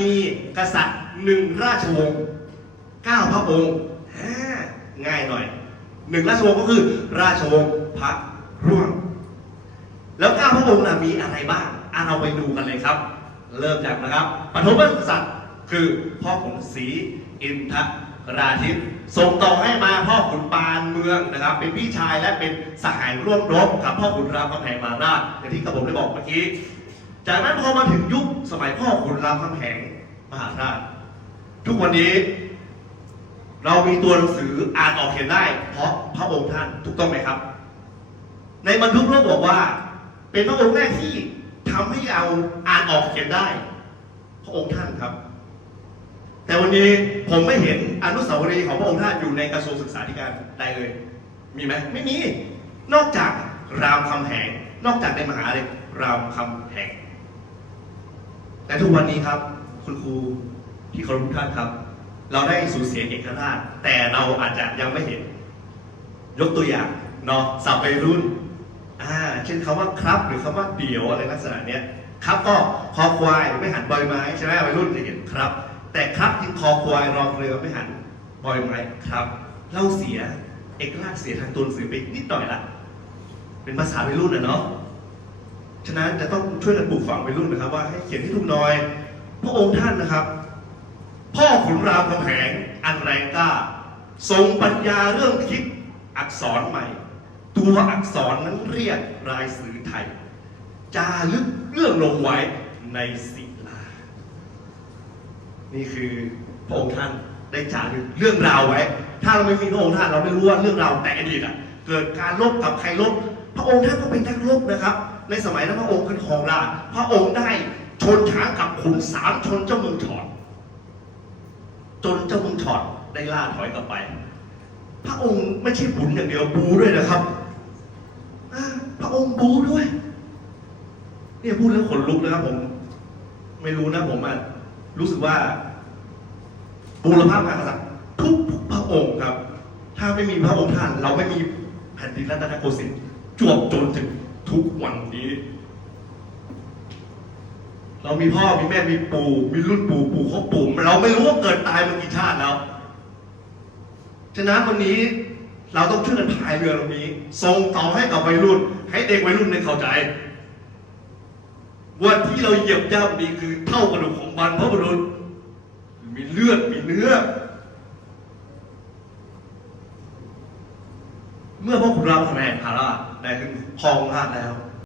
มีกษัตริย์หนึ่งราชวงศ์เก้าพระองค์ง่ายหน่อยหนึ่งราชวงศ์ก็คือ ราชวงศ์พระร่วง แล้วเก้าพระองค์นะมีอะไรบ้างอะเราไปดูกันเลยครับ เริ่มจากนะครับปฐมกษัตริย์คือพ่อขุนศรีอินทราทิตส่งต่อให้มาพ่อขุนปานเมืองนะครับ เป็นพี่ชายและเป็นสหายร่วมรบกับพ่อขุนรามคำแหงมาราชอย่างที่กระผมได้บอกเมื่อกี้ จากนั้นพอมาถึงยุคสมัยพ่อขุนรามคำแหงมหาราช ทุกวันนี้ เรามีตัวหนังสืออ่านออกเขียนได้ เพราะพระองค์ท่านถูกต้องไหมครับ ในบรรทุกโลกบอกว่า เป็นพระองค์แรกที่ทำให้เราอ่านออกเขียนได้ พระองค์ท่านครับ แต่วันนี้ผมไม่เห็นอนุสาวรีย์ของพระองค์ท่านอยู่ในกระทรวงศึกษาธิการใดเลย มีไหมไม่มีนอกจากรามคำแหงนอกจากในมหาเลยรามคำแหง แต่ทุกวันนี้ครับ คุณครูที่เคารพทุกท่านครับ เราได้สูญเสียเอกราช แต่เราอาจจะยังไม่เห็น ยกตัวอย่างเนาะสับไปรุ่นอ่าเช่นคำว่าครับหรือคำว่าเดี่ยวอะไรลักษณะเนี้ยครับก็คอควายไม่หันบอยไม้ใช่ไหมวัยรุ่นจะเห็นครับ แต่ครับที่คอควายรอเรือไม่หันบอยไม้ครับเราเสียเอกราชเสียทางตัวหนังสือไปนิดหน่อยละเป็นภาษาวัยรุ่นนะเนาะ ฉะนั้นจะต้องช่วยกันปลูกฝังวัยรุ่นนะครับ ว่าให้เขียนให้ถูกหน่อย พระองค์ท่านนะครับ พ่อขุนรามคำแหงอันแรงกล้า ทรงปัญญาเรื่องคิดอักษรใหม่ ตัวอักษรนั้นเรียกรายสื่อไทย จารึกเรื่องลงไว้ในศิลา นี่คือพระองค์ท่านได้จารึกเรื่องราวไว้ ถ้าเราไม่มีพระองค์ท่านเราไม่รู้ว่าเรื่องราวแต่อดีตอะ เกิดการลบกับใครลบ พระองค์ท่านก็เป็นนักรบนะครับ ในสมัยนั้นพระองค์ขึ้นครองราชพระองค์ได้ชนช้างกับขุนสามชนเจ้าเมืองถอนจนเจ้าเมืองถอดได้ล่าถอยกลับไป พระองค์ไม่ใช่บุญอย่างเดียวบูด้วยนะครับพระองค์บูด้วยเนี่ยพูดแล้วขนลุกนะครับผม ไม่รู้นะผมอะรู้สึกว่าบูรพามหากษัตริย์ทุกพระองค์ครับ ถ้าไม่มีพระองค์ท่าน เราไม่มีแผ่นดินรัตนโกสินทร์ จวบจนถึงทุกวันนี้ เรามีพ่อมีแม่มีปู่มีรุ่นปู่ปู่เขาปู่เราไม่รู้ว่าเกิดตายมากี่ชาติแล้วฉะนั้นวันนี้เราต้องช่วยกันพายเรือลำนี้ส่งต่อให้กับวัยรุ่น ให้เด็กวัยรุ่นได้เข้าใจว่าที่เราเหยียบย่ำนี้คือเท่ากระดูกของบรรพบุรุษมีเลือดมีเนื้อ เมื่อพ่อขุนรามคำแหงพาราชได้ถึงครองราชย์แล้ว